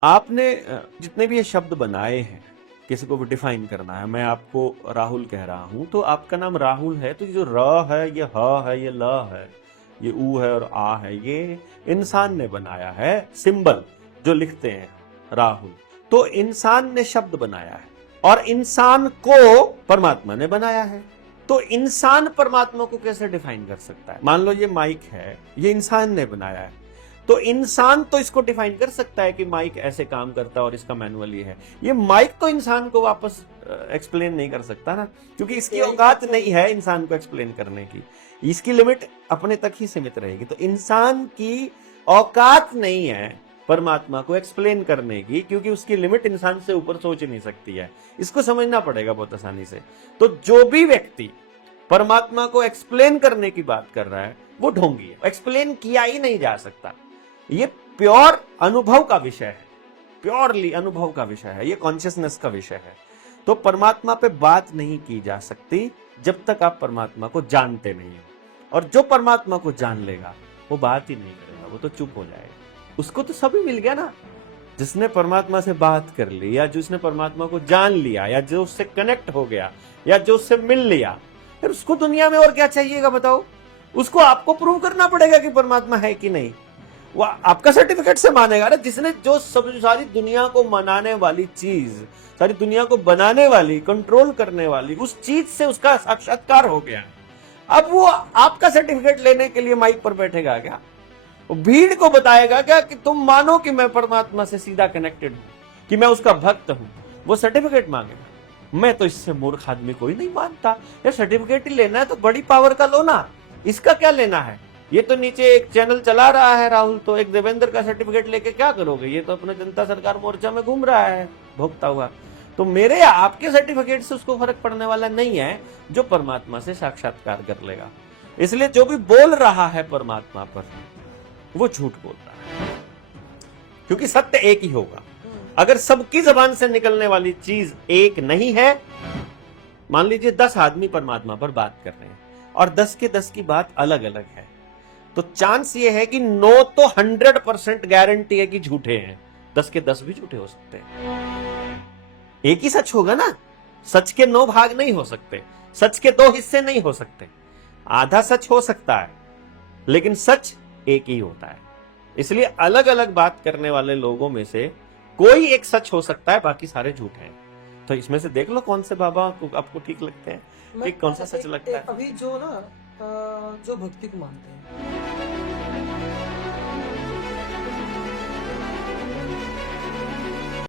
आपने जितने भी ये शब्द बनाए हैं, किसी को भी डिफाइन करना है, मैं आपको राहुल कह रहा हूं तो आपका नाम राहुल है, तो ये जो र है, ये ह है, ये ल है, ये ऊ है और आ है, ये इंसान ने बनाया है। सिंबल जो लिखते हैं राहुल, तो इंसान ने शब्द बनाया है और इंसान को परमात्मा ने बनाया है। तो इंसान परमात्मा को कैसे डिफाइन कर सकता है? मान लो ये माइक है, ये इंसान ने बनाया है, तो इंसान तो इसको डिफाइन कर सकता है कि माइक ऐसे काम करता है और इसका मैनुअल ये है। ये माइक तो इंसान को वापस एक्सप्लेन नहीं कर सकता ना, क्योंकि इसकी औकात नहीं है इंसान को एक्सप्लेन करने की, इसकी लिमिट अपने तक ही सीमित रहेगी। तो इंसान की औकात नहीं है परमात्मा को एक्सप्लेन करने की, क्योंकि उसकी लिमिट इंसान से ऊपर सोच नहीं सकती है। इसको समझना पड़ेगा बहुत आसानी से। तो जो भी व्यक्ति परमात्मा को एक्सप्लेन करने की बात कर रहा है वो ढोंगी है, एक्सप्लेन किया ही नहीं जा सकता। ये प्योर अनुभव का विषय है, प्योरली अनुभव का विषय है, ये कॉन्शियसनेस का विषय है। तो परमात्मा पे बात नहीं की जा सकती जब तक आप परमात्मा को जानते नहीं हो। और जो परमात्मा को जान लेगा वो बात ही नहीं करेगा, वो तो चुप हो जाएगा। उसको तो सभी मिल गया ना, जिसने परमात्मा से बात कर ली, या जिसने परमात्मा को जान लिया, या जो उससे कनेक्ट हो गया, या जो उससे मिल लिया, फिर उसको दुनिया में और क्या चाहिएगा बताओ? उसको आपको प्रूव करना पड़ेगा कि परमात्मा है कि नहीं। वो आपका सर्टिफिकेट से मानेगा ना, जिसने जो सब सारी दुनिया को मनाने वाली चीज, सारी दुनिया को बनाने वाली, कंट्रोल करने वाली उस चीज से उसका साक्षात्कार हो गया। अब वो आपका सर्टिफिकेट लेने के लिए माइक पर बैठेगा क्या? वो भीड़ को बताएगा क्या कि तुम मानो कि मैं परमात्मा से सीधा कनेक्टेड हूं, कि मैं उसका भक्त हूं? वो सर्टिफिकेट मांगेगा। मैं तो इससे मूर्ख आदमी कोई नहीं मानता। यार सर्टिफिकेट ही लेना है तो बड़ी पावर का लो ना, इसका क्या लेना है? ये तो नीचे एक चैनल चला रहा है राहुल, तो एक देवेंद्र का सर्टिफिकेट लेके क्या करोगे? ये तो अपने जनता सरकार मोर्चा में घूम रहा है भोगता हुआ। तो मेरे या आपके सर्टिफिकेट से उसको फर्क पड़ने वाला नहीं है, जो परमात्मा से साक्षात्कार कर लेगा। इसलिए जो भी बोल रहा है परमात्मा पर, वो झूठ बोल रहा है, क्योंकि सत्य एक ही होगा। अगर सबकी जबान से निकलने वाली चीज एक नहीं है, मान लीजिए 10 आदमी परमात्मा पर बात कर रहे हैं और 10 के 10 की बात अलग अलग है, तो चांस ये है कि 9 तो 100% गारंटी है कि झूठे हैं, 10 के 10 भी झूठे हो सकते हैं। एक ही सच होगा ना, सच के 9 भाग नहीं हो सकते, सच के 2 हिस्से नहीं हो सकते। आधा सच हो सकता है लेकिन सच एक ही होता है। इसलिए अलग अलग बात करने वाले लोगों में से कोई एक सच हो सकता है, बाकी सारे झूठ हैं। तो इसमें से देख लो कौन से बाबा आपको ठीक लगते हैं, कि कौन सा सच लगता है। अभी जो ना जो भक्ति को मानते हैं